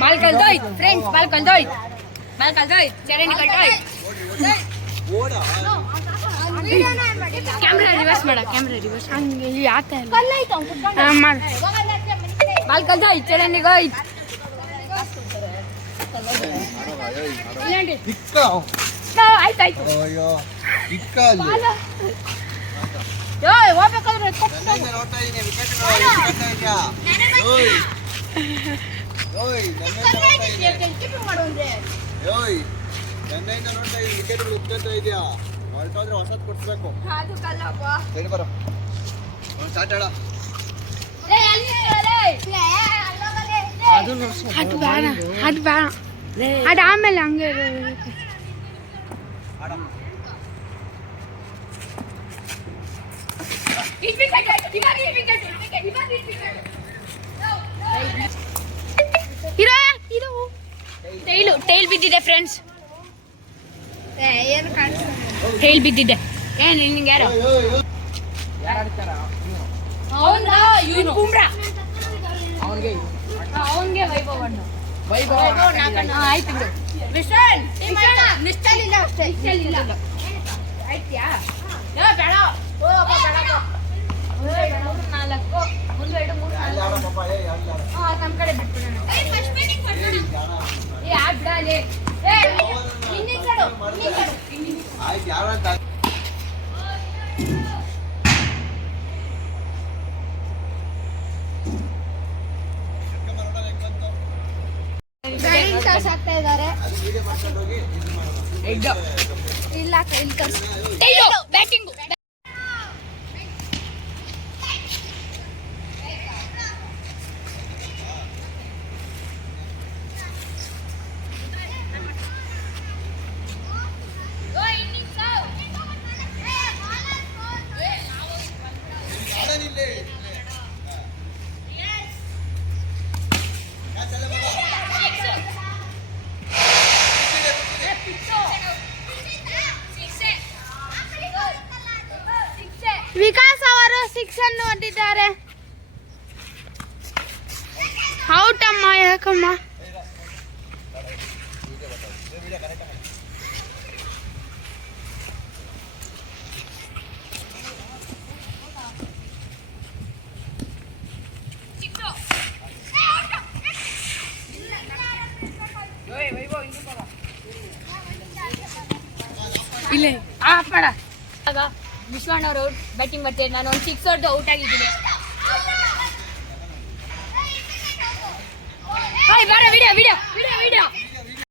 बाल कलदोय फ्रेंड्स बाल कलदोय चरण कलदोय कैमरा रिवर्स माಡ कैमरा रिवर्स ಹಂಗೆ ಇಲ್ಲಿ ಆಗ್ತಾ ಇಲ್ಲ बाल कलदोय चरण गई ಇಕ್ಕ ಆಯ್ತು ಆಯ್ತು ಅಯ್ಯೋ ಇಕ್ಕ ಅಲ್ಲಿ ಓಯ್ ಹೋಗಬೇಕಾದ್ರೆ ನನ್ನ ನೋಡ್ತಾ ಇದೀನಿ ವಿಕೆಟ್ ನೋಡ್ತಾ ಇದೀಯಾ ಓಯ್ ಓಯ್ ನನ್ನ ನೋಡ್ತಾ ಇದೀನಿ ಕೀಪಿಂಗ್ ಮಾಡು ಅಂದ್ರೆ ಓಯ್ ನನ್ನಿಂದ ನೋಡ್ತಾ ಇದೀನಿ ವಿಕೆಟ್ ಉತ್ಕೊಳ್ತಾ ಇದೀಯಾ ಹೊರಟೋದ್ರೆ ಹೊಸದು ಕೊಡ್ಸ್ಬೇಕು ಅದು ಕಲ್ಲಪ್ಪ ಸರಿ ಬರೋ ಒಂದು ಸ್ಟಾರ್ಟ್ ಆಡ ಏ ಅಲ್ಲಿ ಅದು ಬೇಡ ಅದು ಆಮೇಲೆ ಹಂಗೆ ಟೈಲ್ ಬಿದ್ದಿದೆ ಫ್ರೆಂಡ್ಸ್ ಟೈಲ್ ಬಿದ್ದಿದೆ ಏನು ನಿಂಗೆ ಯಾರು ಅವನಿಗೆ ವೈಭವ್ ಆಯ್ತು ಬಿಡು ನಿಷ್ಠಲ್ ಇಲ್ಲ ಅಷ್ಟೇ ಇಲ್ಲ ಆಯ್ತ್ಯಾ ಬೇಡ ನಾಲ್ಕು ಮುಂದ್ಗಡೆ ಮೂರು ನಮ್ಮ ಕಡೆ ಬಿಟ್ಬಿಡೋಣ ಬಿಡಲಿ ಆಗ್ತಾ ಇದ್ದಾರೆ ಇಲ್ಲ ಬ್ಯಾಟಿಂಗ್ ವಿಕಾಸ್ ಅವರು 6 ಅನ್ನು ಹೊಡೆದಿದ್ದಾರೆ. ಔಟ್ ಅಮ್ಮ, ಯಾಕಮ್ಮ? ಇಲ್ಲೇ ಆಫ್ ಮಾಡ. ಆಗ ವಿಶ್ವಣ್ಣ ಅವರು ಬ್ಯಾಟಿಂಗ್ ಮಾಡ್ತಾರೆ. ನಾನು ಒಂದು 6 ಹೊಡೆದು ಔಟ್ ಆಗಿದ್ದೀನಿ. ಹಾಯ್ ಬಾರ ವಿಡಿಯೋ ವಿಡಿಯೋ ವಿಡಿಯೋ